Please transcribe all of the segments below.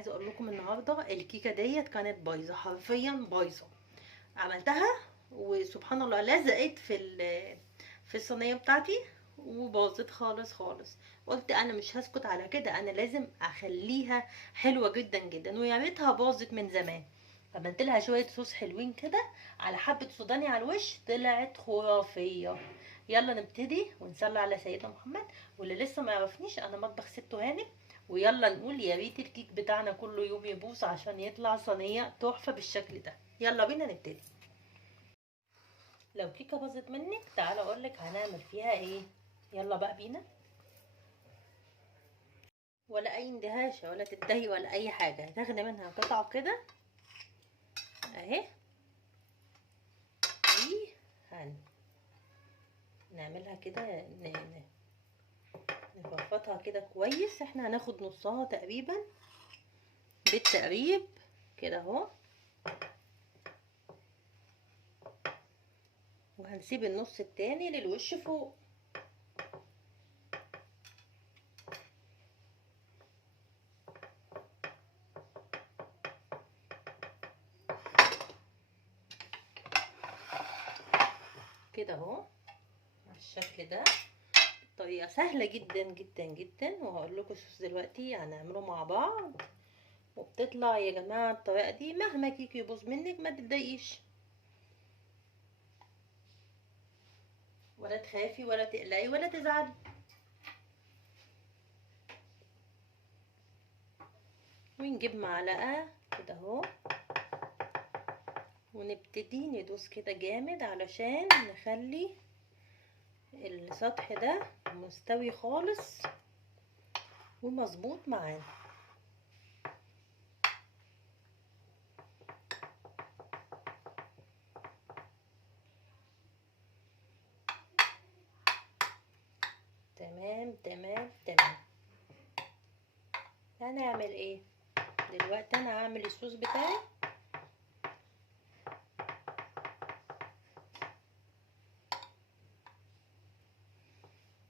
عايزه اقول لكم النهارده الكيكه ديت كانت بايظه، حرفيا بايظه. عملتها وسبحان الله لزقت في الصينيه بتاعتي وباظت خالص خالص. قلت انا مش هسكت على كده، انا لازم اخليها حلوه جدا جدا، ويا ريتها باظت من زمان. عملت لها شويه صوص حلوين كده على حبه سوداني على الوش، طلعت خرافيه. يلا نبتدي ونصلي على سيدنا محمد. واللي لسه ما يعرفنيش، انا مطبخ ست هانم. ويلا نقول يا ريت الكيك بتاعنا كل يوم يبوظ عشان يطلع صينيه تحفه بالشكل ده. يلا بينا نبتدي. لو كيكه باظت منك تعالى اقولك هنعمل فيها ايه. يلا بقى بينا. ولا اي اندهاشه ولا تتضايق ولا اي حاجه، هتاخدي منها قطعه كده اهي. نعملها كده، نفرفطها كده كويس. احنا هناخد نصها تقريبا بالتقريب كده اهو، وهنسيب النص التاني للوش فوق. كده اهو بالشكل ده. طريقة سهلة جدا جدا جدا، وهقول لكم الصوص دلوقتي هنعمله مع بعض. وبتطلع يا جماعة الطريقة دي مهما كيكي يبوظ منك ما تتضايقيش، ولا تخافي ولا تقلقي ولا تزعلي. ونجيب معلقة كده اهو، ونبتدي ندوس كده جامد علشان نخلي السطح ده مستوي خالص ومظبوط معانا. تمام تمام تمام. هنعمل ايه دلوقتي؟ انا هعمل الصوص بتاعي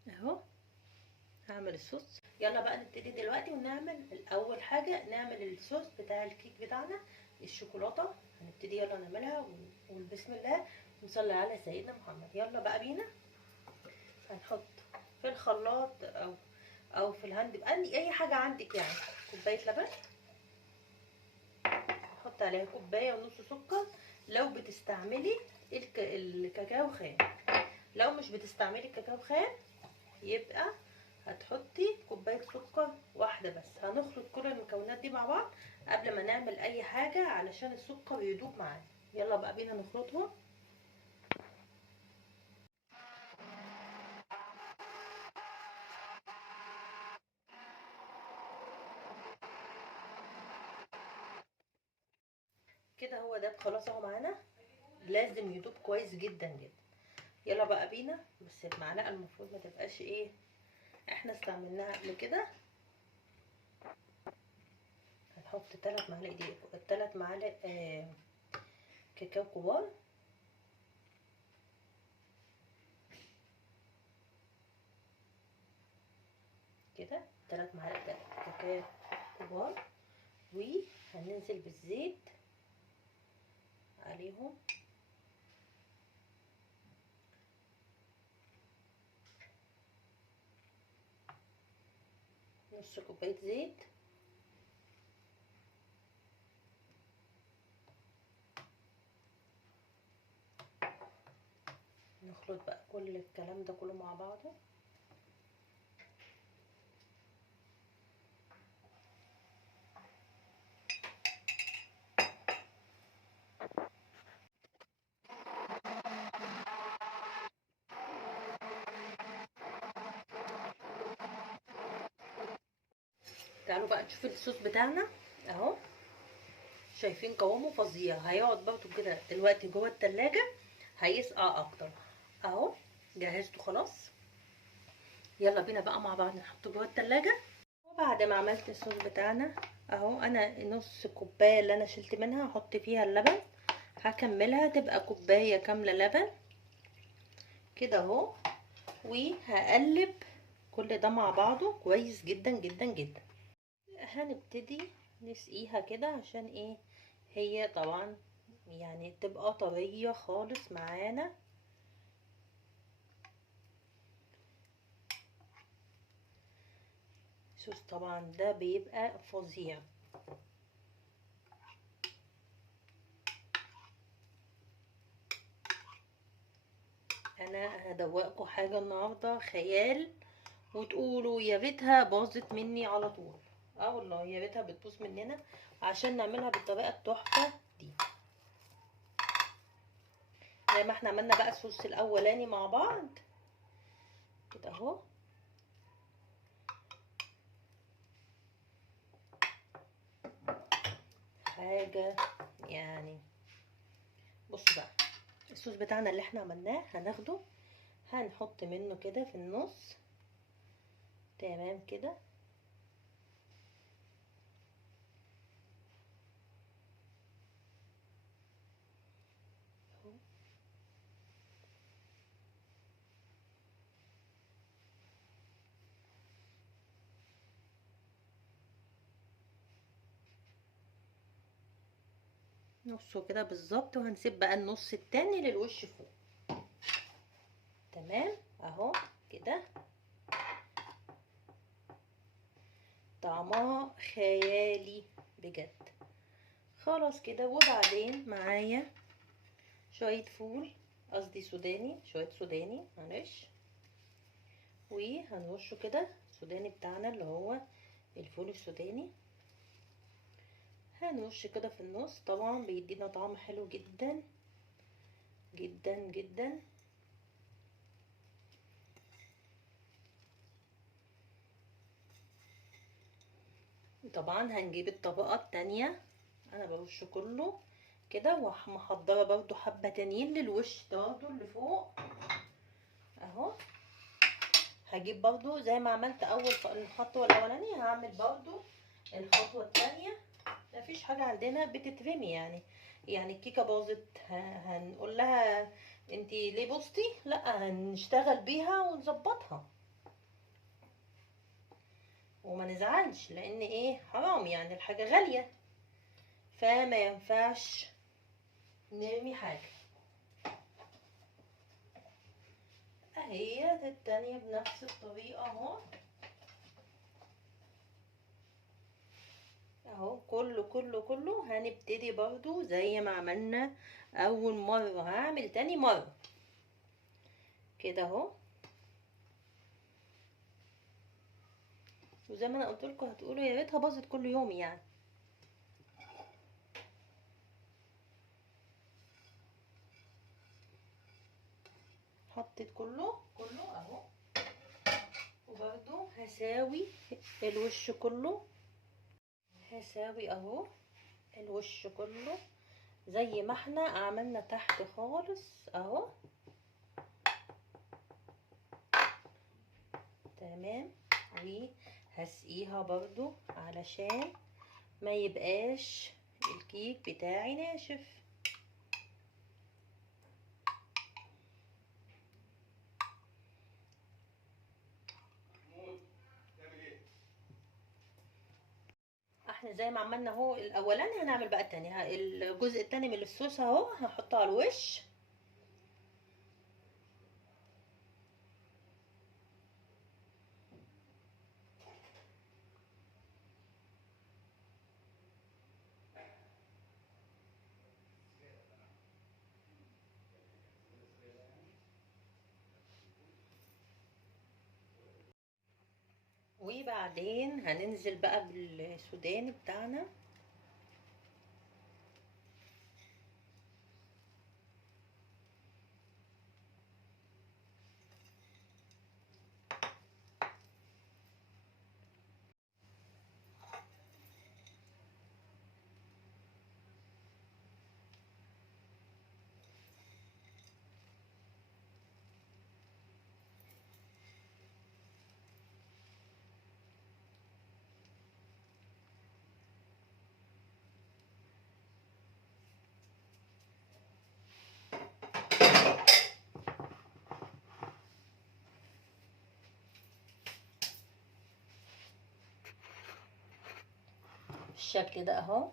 اهو. هعمل الصوص. يلا بقى نبتدي دلوقتي ونعمل اول حاجه، نعمل الصوص بتاع الكيك بتاعنا، الشوكولاته. هنبتدي يلا نعملها ونقول بسم الله ونصلي على سيدنا محمد. يلا بقى بينا. هنحط في الخلاط او في الهاند، اي حاجه عندك يعني. كوبايه لبن، نحط عليها كوبايه ونص سكر لو بتستعملي الكاكاو خام. لو مش بتستعملي الكاكاو خام يبقى هتحطي كوبايه سكر واحده بس. هنخلط كل المكونات دي مع بعض قبل ما نعمل اي حاجه علشان السكر يدوب معانا. يلا بقى بينا نخلطهم. كده هو ده خلاص اهو معانا، لازم يدوب كويس جدا جدا. يلا بقى بينا. بس المعلقه المفروض ما تبقاش ايه، احنا استعملناها قبل كده. هنحط 3 معالق دقيق فوق 3 معالق كاكاو كبار. كده 3 معالق كاكاو كبار، وهننزل بالزيت عليهم. نص كوبايه زيت. نخلط بقى كل الكلام ده كله مع بعضه. تعالوا بقى نشوف الصوص بتاعنا اهو. شايفين قوامه فظيع، هيقعد برضو كده دلوقتي جوه التلاجة هيسقع اكتر اهو. جهزته خلاص. يلا بينا بقى مع بعض نحطه جوه التلاجة. وبعد ما عملت الصوص بتاعنا اهو، انا نص كوبايه اللي انا شلت منها هحط فيها اللبن. هكملها تبقى كوبايه كامله لبن كده اهو. وهقلب كل ده مع بعضه كويس جدا جدا جدا. هنبتدي نسقيها كده عشان ايه، هي طبعا يعني تبقى طرية خالص معانا. الصوص طبعا ده بيبقى فظيع. انا هدوقكم حاجة النهاردة خيال، وتقولوا يا ريتها باظت مني على طول. اه والله يا ريتها بتبوظ مننا عشان نعملها بالطريقة التحفة دي. زي ما احنا عملنا بقى الصوص الاولاني مع بعض كده اهو. حاجة يعني. بصوا بقى الصوص بتاعنا اللي احنا عملناه هناخده، هنحط منه كده في النص. تمام كده. نصه كده بالظبط، وهنسيب بقى النص التاني للوش فوق. تمام اهو كده. طعمها خيالي بجد. خلاص كده. وبعدين معايا شوية فول، قصدي سوداني، شوية سوداني معلش، وهنرشه كده السوداني بتاعنا اللي هو الفول السوداني. هنرش كده في النص، طبعا بيدينا طعم حلو جدا جدا جدا. طبعا هنجيب الطبقة التانية، انا برش كله كده، ومحضرة برضو حبة تانيين للوش ده برضو اللي فوق اهو. هجيب برضو زي ما عملت اول الخطوة الاولانية، هعمل برضو الخطوة التانية. مفيش حاجة عندنا بتترمي يعني. يعني الكيكة باظت هنقول لها انتي ليه بوظتي؟ لا، هنشتغل بيها ونظبطها وما نزعلش، لان ايه حرام يعني الحاجة غالية، فما ينفعش نرمي حاجة. اهي التانية بنفس الطريقة اهو. اهو كله كله كله هنبتدي برضو زي ما عملنا اول مرة، هعمل تاني مرة كده اهو. وزي ما انا قلت لكم هتقولوا يا ريتها باظت كل يوم يعني. حطيت كله كله اهو. وبرضو هساوي الوش كله، هساوي اهو الوش كله زي ما احنا عملنا تحت خالص اهو. تمام. وهسقيها برضو علشان ما يبقاش الكيك بتاعي ناشف. احنا زي ما عملنا اهو الاولاني هنعمل بقى التاني، الجزء التاني من الصوص اهو هحطه على الوش. وبعدين هننزل بقى بالسوداني بتاعنا. بالشكل ده اهو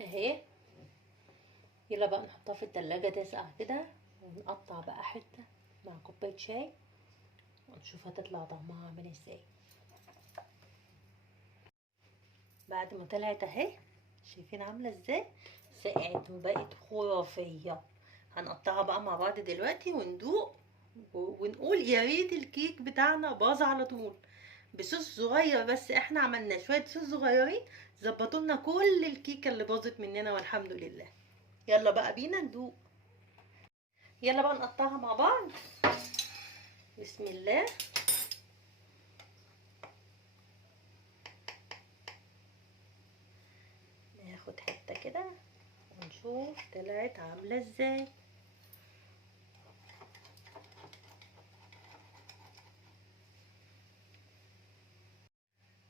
اهي. يلا بقى نحطها في التلاجة تسقع كده، ونقطع بقى حتة مع كوباية شاي، ونشوف هتطلع طعمها عامل ازاي. بعد ما طلعت اهي، شايفين عاملة ازاي؟ سقعت وبقت خرافية. هنقطعها بقى مع بعض دلوقتي وندوق ونقول يا ريت الكيك بتاعنا باظ على طول. بصوص صغير بس، احنا عملنا شوية صوص صغيرين ظبطوا لنا كل الكيكة اللي باظت مننا والحمد لله. يلا بقى بينا ندوق. يلا بقى نقطعها مع بعض. بسم الله. ناخد حتة كده ونشوف طلعت عاملة ازاي.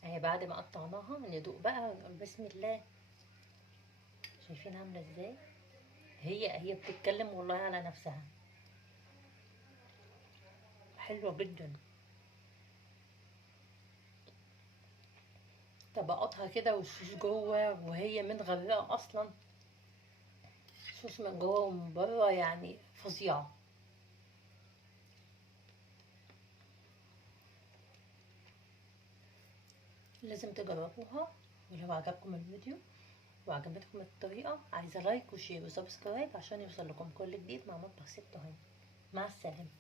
اهي بعد ما قطعناها ندوق بقى ونقول بسم الله. شايفين عاملة ازاي؟ هي بتتكلم والله على نفسها، حلوة جدا. طبقاتها كده والصوص جوه، وهي متغرقة اصلا صوص من جوه ومن بره، يعني فظيعة. لازم تجربوها. ولو عجبكم الفيديو وعجبتكم الطريقة، عايزة لايك وشير وسبسكرايب عشان يوصل لكم كل جديد مع مطبخ ست هند. مع السلامة.